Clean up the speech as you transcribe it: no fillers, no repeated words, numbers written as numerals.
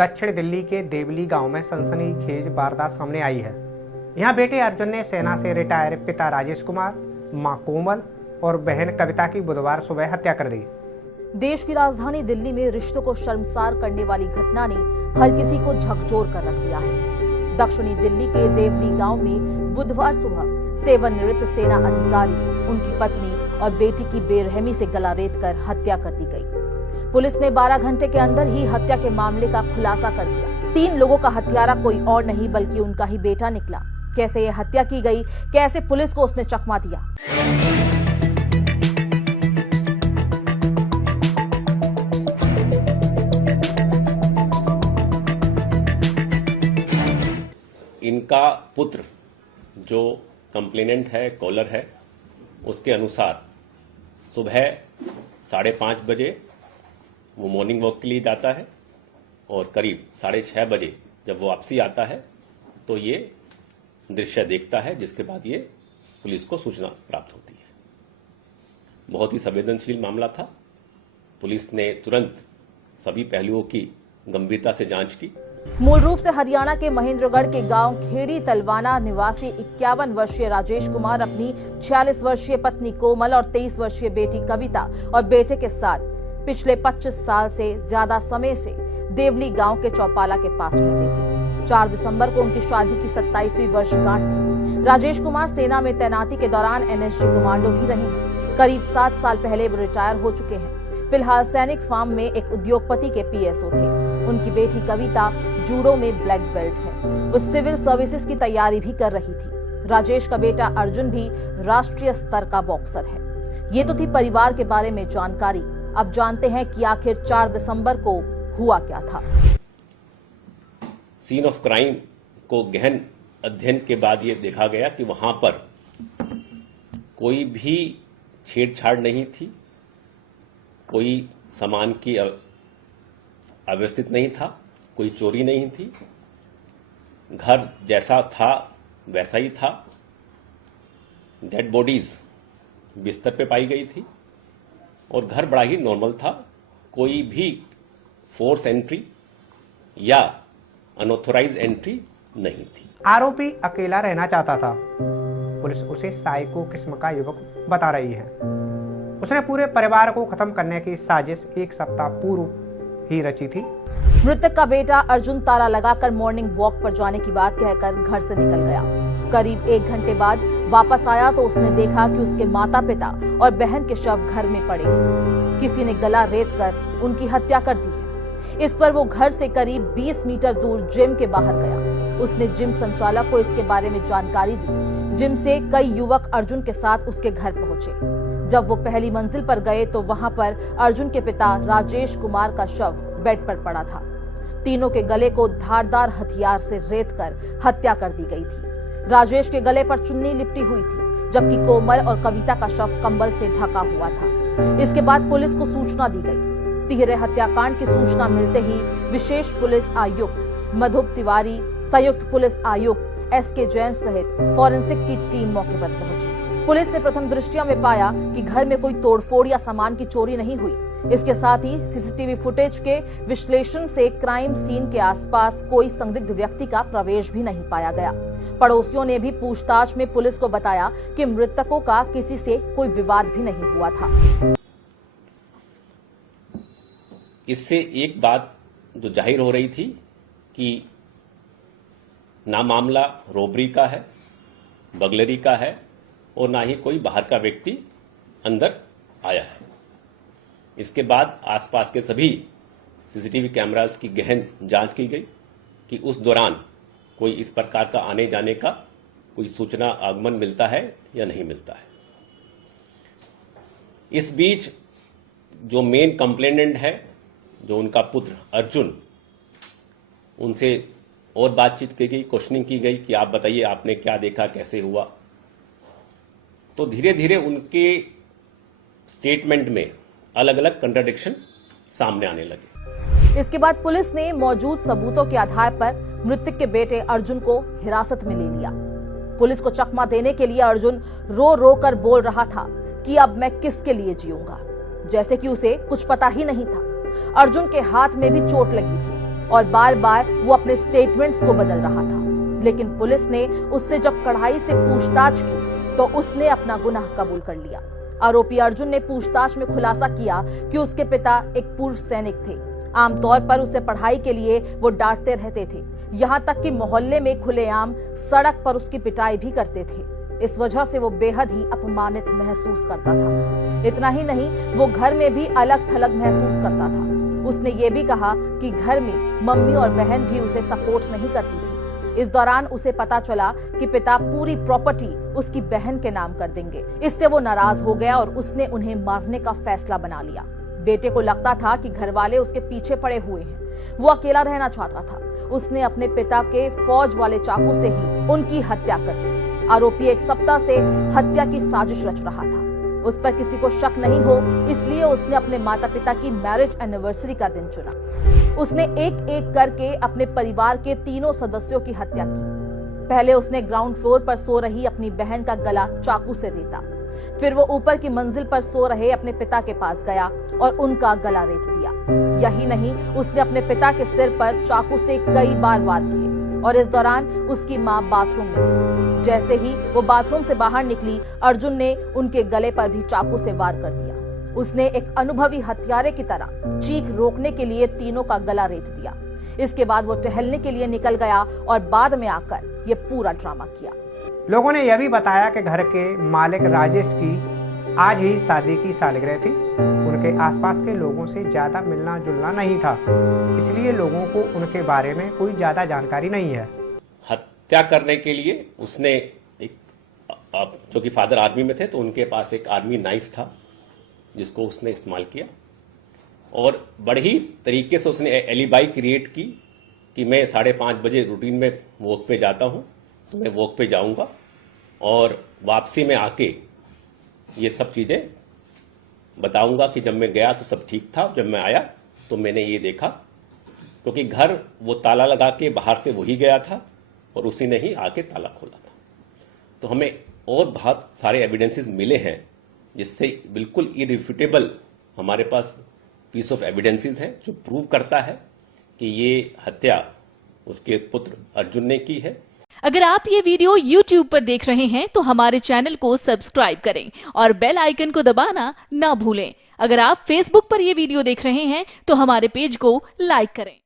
दक्षिण दिल्ली के देवली गांव में सनसनीखेज वारदात सामने आई है। यहां बेटे अर्जुन ने सेना से रिटायर पिता राजेश कुमार, मां कोमल और बहन कविता की बुधवार सुबह हत्या कर दी। देश की राजधानी दिल्ली में रिश्तों को शर्मसार करने वाली घटना ने हर किसी को झकझोर कर रख दिया है। दक्षिणी दिल्ली के देवली गांव में बुधवार सुबह सेवानिवृत्त सेना अधिकारी, उनकी पत्नी और बेटी की बेरहमी से गला रेतकर हत्या कर दी गई। पुलिस ने 12 घंटे के अंदर ही हत्या के मामले का खुलासा कर दिया। 3 लोगों का हत्यारा कोई और नहीं बल्कि उनका ही बेटा निकला। कैसे ये हत्या की गई, कैसे पुलिस को उसने चकमा दिया। इनका पुत्र जो कंप्लेनेंट है, कॉलर है, उसके अनुसार सुबह 5:30 बजे वो मॉर्निंग वॉक के लिए जाता है और करीब 6:30 बजे जब वो वापसी आता है तो ये दृश्य देखता है, जिसके बाद ये पुलिस को सूचना प्राप्त होती है। बहुत ही संवेदनशील मामला था। पुलिस ने तुरंत सभी पहलुओं की गंभीरता से जांच की। मूल रूप से हरियाणा के महेंद्रगढ़ के गांव खेड़ी तलवाना निवासी 51 वर्षीय राजेश कुमार अपनी 46 वर्षीय पत्नी कोमल और 23 वर्षीय बेटी कविता और बेटे के साथ पिछले 25 साल से ज्यादा समय से देवली गांव के चौपाला के पास रहते थे। 4 दिसंबर को उनकी शादी की 27वीं वर्षगांठ थी। राजेश कुमार सेना में तैनाती के दौरान एनएसजी कमांडो भी रहे हैं। करीब 7 साल पहले वो रिटायर हो चुके हैं। फिलहाल सैनिक फार्म में एक उद्योगपति के पीएसओ थे। उनकी बेटी कविता जूडो में ब्लैक बेल्ट है। वो सिविल सर्विसेज की तैयारी भी कर रही थी। राजेश का बेटा अर्जुन भी राष्ट्रीय स्तर का बॉक्सर है। ये तो थी परिवार के बारे में जानकारी। अब जानते हैं कि आखिर 4 दिसंबर को हुआ क्या था। सीन ऑफ क्राइम को गहन अध्ययन के बाद ये देखा गया कि वहां पर कोई भी छेड़छाड़ नहीं थी, कोई सामान की अव्यवस्थित नहीं था, कोई चोरी नहीं थी। घर जैसा था वैसा ही था। डेड बॉडीज बिस्तर पे पाई गई थी और घर बड़ा ही नॉर्मल था। कोई भी फोर्स एंट्री या अनऑथोराइज एंट्री नहीं थी। आरोपी अकेला रहना चाहता था। पुलिस उसे साइको किस्म का युवक बता रही है। उसने पूरे परिवार को खत्म करने की साजिश 1 सप्ताह पूर्व ही रची थी। मृतक का बेटा अर्जुन ताला लगाकर मॉर्निंग वॉक पर जाने की बात कहकर घर से निकल गया। करीब 1 घंटे बाद वापस आया तो उसने देखा कि उसके माता पिता और बहन के शव घर में पड़े हैं। किसी ने गला रेत कर उनकी हत्या कर दी है। इस पर वो घर से करीब 20 मीटर दूर जिम के बाहर गया। उसने जिम संचालक को इसके बारे में जानकारी दी। जिम से कई युवक अर्जुन के साथ उसके घर पहुंचे। जब वो पहली मंजिल पर गए तो वहां पर अर्जुन के पिता राजेश कुमार का शव बेड पर पड़ा था। तीनों के गले को धारदार हथियार से रेतकर हत्या कर दी गई थी। राजेश के गले पर चुन्नी लिपटी हुई थी, जबकि कोमल और कविता का शव कंबल से ढका हुआ था। इसके बाद पुलिस को सूचना दी गई। तिहरे हत्याकांड की सूचना मिलते ही विशेष पुलिस आयुक्त मधुप तिवारी, संयुक्त पुलिस आयुक्त एसके जैन सहित फॉरेंसिक की टीम मौके पर पहुंची। पुलिस ने प्रथम दृष्टया में पाया कि घर में कोई तोड़फोड़ या सामान की चोरी नहीं हुई। इसके साथ ही सीसीटीवी फुटेज के विश्लेषण से क्राइम सीन के आसपास कोई संदिग्ध व्यक्ति का प्रवेश भी नहीं पाया गया। पड़ोसियों ने भी पूछताछ में पुलिस को बताया कि मृतकों का किसी से कोई विवाद भी नहीं हुआ था। इससे एक बात जो जाहिर हो रही थी कि ना मामला रॉबरी का है, बगलरी का है और ना ही कोई बाहर का व्यक्ति अंदर आया है। इसके बाद आसपास के सभी सीसीटीवी कैमरास की गहन जांच की गई कि उस दौरान कोई इस प्रकार का आने जाने का कोई सूचना आगमन मिलता है या नहीं मिलता है। इस बीच जो मेन कंप्लेनेंट है, जो उनका पुत्र अर्जुन, उनसे और बातचीत की गई, क्वेश्चनिंग की गई कि आप बताइए आपने क्या देखा, कैसे हुआ। तो धीरे धीरे उनके स्टेटमेंट में अलग अलग कंट्राडिक्शन सामने आने लगे। इसके बाद पुलिस ने मौजूद सबूतों के आधार पर मृतक के बेटे अर्जुन को हिरासत में ले लिया। पुलिस को चकमा देने के लिए अर्जुन रो रो कर बोल रहा था कि अब मैं किसके लिए जीऊंगा, जैसे कि उसे कुछ पता ही नहीं था। अर्जुन के हाथ में भी चोट लगी थी। और बार बार वो अपने स्टेटमेंट्स को बदल रहा था। लेकिन पुलिस ने उससे जब कड़ाई से पूछताछ की तो उसने अपना गुनाह कबूल कर लिया। आरोपी अर्जुन ने पूछताछ में खुलासा किया कि उसके पिता एक पूर्व सैनिक थे। आमतौर पर उसे पढ़ाई के लिए वो डांटते रहते थे, यहाँ तक कि मोहल्ले में खुलेआम सड़क पर उसकी पिटाई भी करते थे। इस वजह से वो बेहद ही अपमानित महसूस करता था। इतना ही नहीं, वो घर में भी अलग थलग महसूस करता था। उसने ये भी कहा कि घर में मम्मी और बहन भी उसे सपोर्ट नहीं करती थी। इस दौरान उसे पता चला कि पिता पूरी प्रॉपर्टी उसकी बहन के नाम कर देंगे। इससे वो नाराज हो गया और उसने उन्हें मारने का फैसला बना लिया। बेटे को लगता था कि घर वाले उसके पीछे पड़े हुए हैं, वो अकेला रहना चाहता था। उसने अपने पिता के फौज वाले चाकू से ही उनकी हत्या कर दी। आरोपी एक सप्ताह से हत्या की साजिश रच रहा था। उस पर किसी को शक नहीं हो, इसलिए उसने अपने माता पिता की मैरिज एनिवर्सरी का दिन चुना। उसने एक एक करके अपने परिवार के तीनों सदस्यों की हत्या की। पहले उसने ग्राउंड फ्लोर पर सो रही अपनी बहन का गला चाकू से रेता। फिर वो ऊपर की मंजिल पर सो रहे अपने पिता के पास गया और उनका गला रेत दिया। यही नहीं, उसने अपने पिता के सिर पर चाकू से कई बार वार किए और इस दौरान उसकी मां बाथरूम में थी। जैसे ही वो बाथरूम से बाहर निकली, अर्जुन ने उनके गले पर भी चाकू से वार कर दिया। उसने एक अनुभवी हत्यारे की तरह चीख रोकने के लिए तीनों का गला रेत दिया। इसके बाद वो टहलने के लिए निकल गया और बाद में आकर ये पूरा ड्रामा किया। लोगों ने यह भी बताया कि घर के मालिक राजेश की आज ही शादी की सालगिरह थी। उनके आसपास के लोगों से ज्यादा मिलना जुलना नहीं था, इसलिए लोगों को उनके बारे में कोई ज्यादा जानकारी नहीं है। हत्या करने के लिए उसने जो कि फादर आर्मी में थे, तो उनके पास एक आर्मी नाइफ था जिसको उसने इस्तेमाल किया और बड़े ही तरीके से उसने एलिबाई क्रिएट की कि मैं 5:30 बजे रूटीन में वॉक पे जाता हूं, तो मैं वॉक पे जाऊंगा और वापसी में आके ये सब चीजें बताऊंगा कि जब मैं गया तो सब ठीक था, जब मैं आया तो मैंने ये देखा, क्योंकि घर वो ताला लगा के बाहर से वही गया था और उसी ने ही आके ताला खोला था। तो हमें और बहुत सारे एविडेंसेस मिले हैं जिससे बिल्कुल इरिफ्यूटेबल हमारे पास पीस ऑफ एविडेंसेस है जो प्रूव करता है कि ये हत्या उसके पुत्र अर्जुन ने की है। अगर आप ये वीडियो YouTube पर देख रहे हैं तो हमारे चैनल को सब्सक्राइब करें और बेल आइकन को दबाना ना भूलें। अगर आप Facebook पर ये वीडियो देख रहे हैं तो हमारे पेज को लाइक करें।